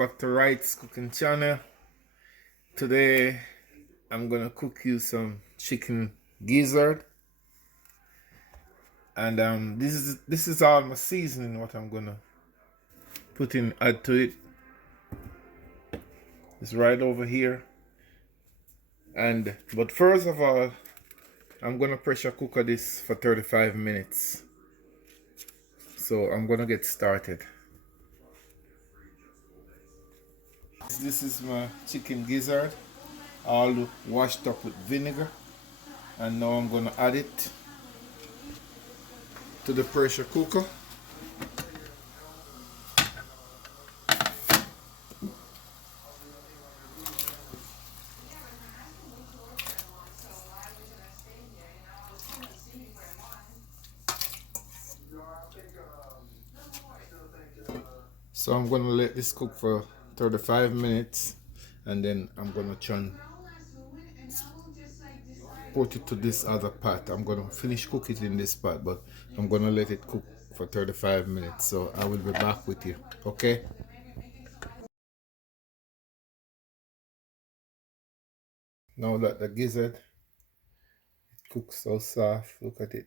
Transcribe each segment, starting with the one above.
back to Wright's Cooking Channel. Today I'm gonna cook you some chicken gizzard, and this is all my seasoning. What I'm gonna add to it. It's right over here. But first of all, I'm gonna pressure cooker this for 35 minutes. So I'm gonna get started. This is my chicken gizzard, all washed up with vinegar, and now I'm gonna add it to the pressure cooker. So I'm gonna let this cook for 35 minutes, and then I'm gonna put it to this other pot. I'm gonna finish cook it in this pot, but I'm gonna let it cook for 35 minutes. So I will be back with you, okay? Now that the gizzard cooks so soft, look at it.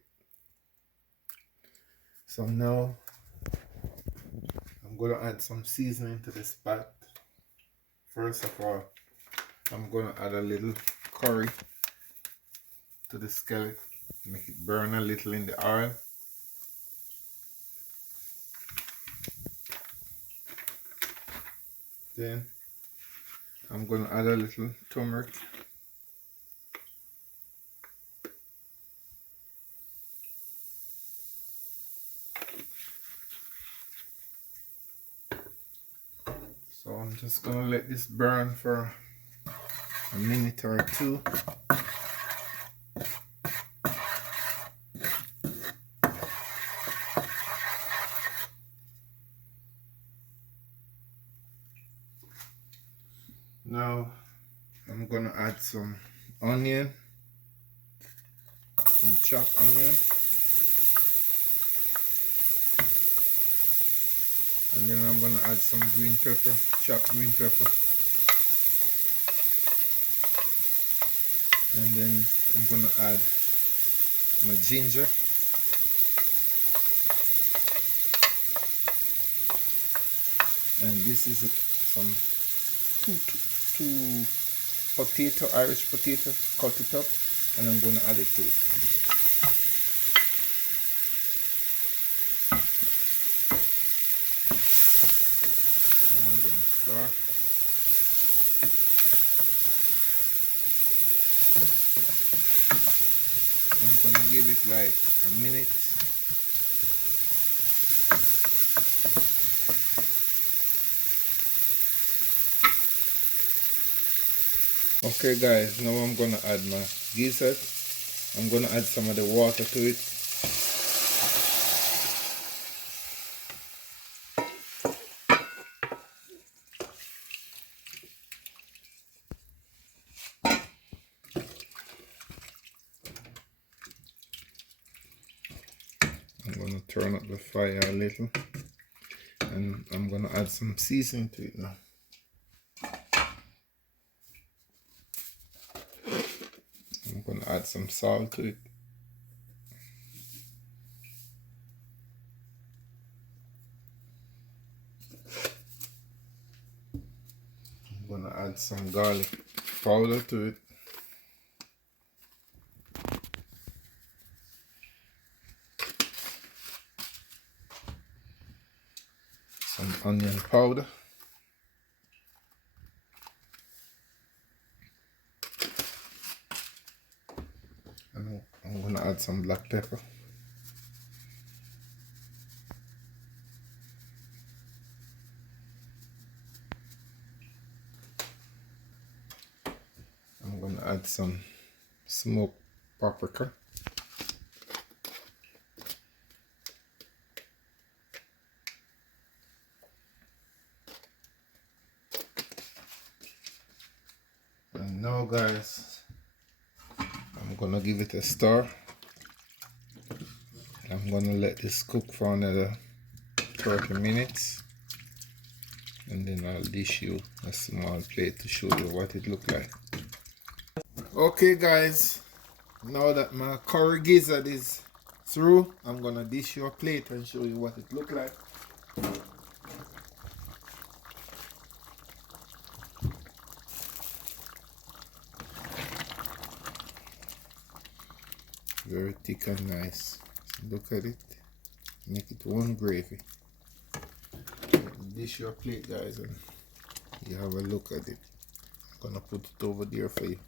So now I'm gonna add some seasoning to this pot. First of all, I'm gonna add a little curry to the skillet, make it burn a little in the oil. Then I'm gonna add a little turmeric. So I'm just gonna let this burn for a minute or two. Now I'm gonna add some onion, some chopped onion, and then I'm gonna add some green pepper, chopped green pepper, and then I'm gonna add my ginger, and this is some two potato, Irish potato, cut it up, and I'm gonna add it to it. Now I'm gonna start. I'm gonna give it like a minute. Okay guys, now I'm gonna add my gizzard. I'm gonna add some of the water to it. I'm gonna turn up the fire a little, and I'm gonna add some seasoning to it now. I'm gonna add some salt to it. I'm gonna add some garlic powder to it. Some onion powder. And I'm gonna add some black pepper. I'm gonna add some smoked paprika. And now guys, I'm gonna give it a stir. I'm gonna let this cook for another 30 minutes. and then I'll dish you a small plate to show you what it look like. Okay guys, now that my curry gizzard is through, I'm gonna dish you a plate and show you what it look like. Very thick and nice. Look at it. Make it one gravy. Dish your plate guys and you have a look at it. I'm gonna put it over there for you.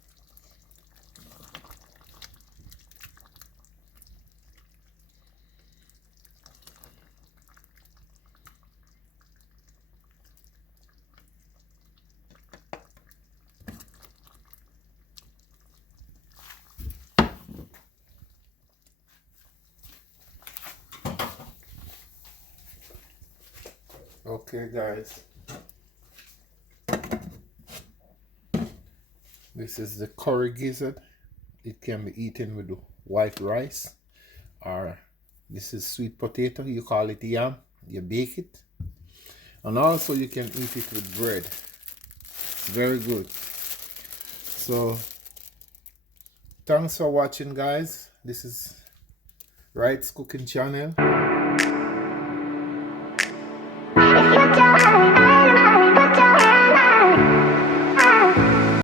Okay guys, this is the curry gizzard. It can be eaten with white rice, or this is sweet potato, you call it yam, you bake it, and also you can eat it with bread. It's very good. So thanks for watching guys. This is Wright's Cooking Channel.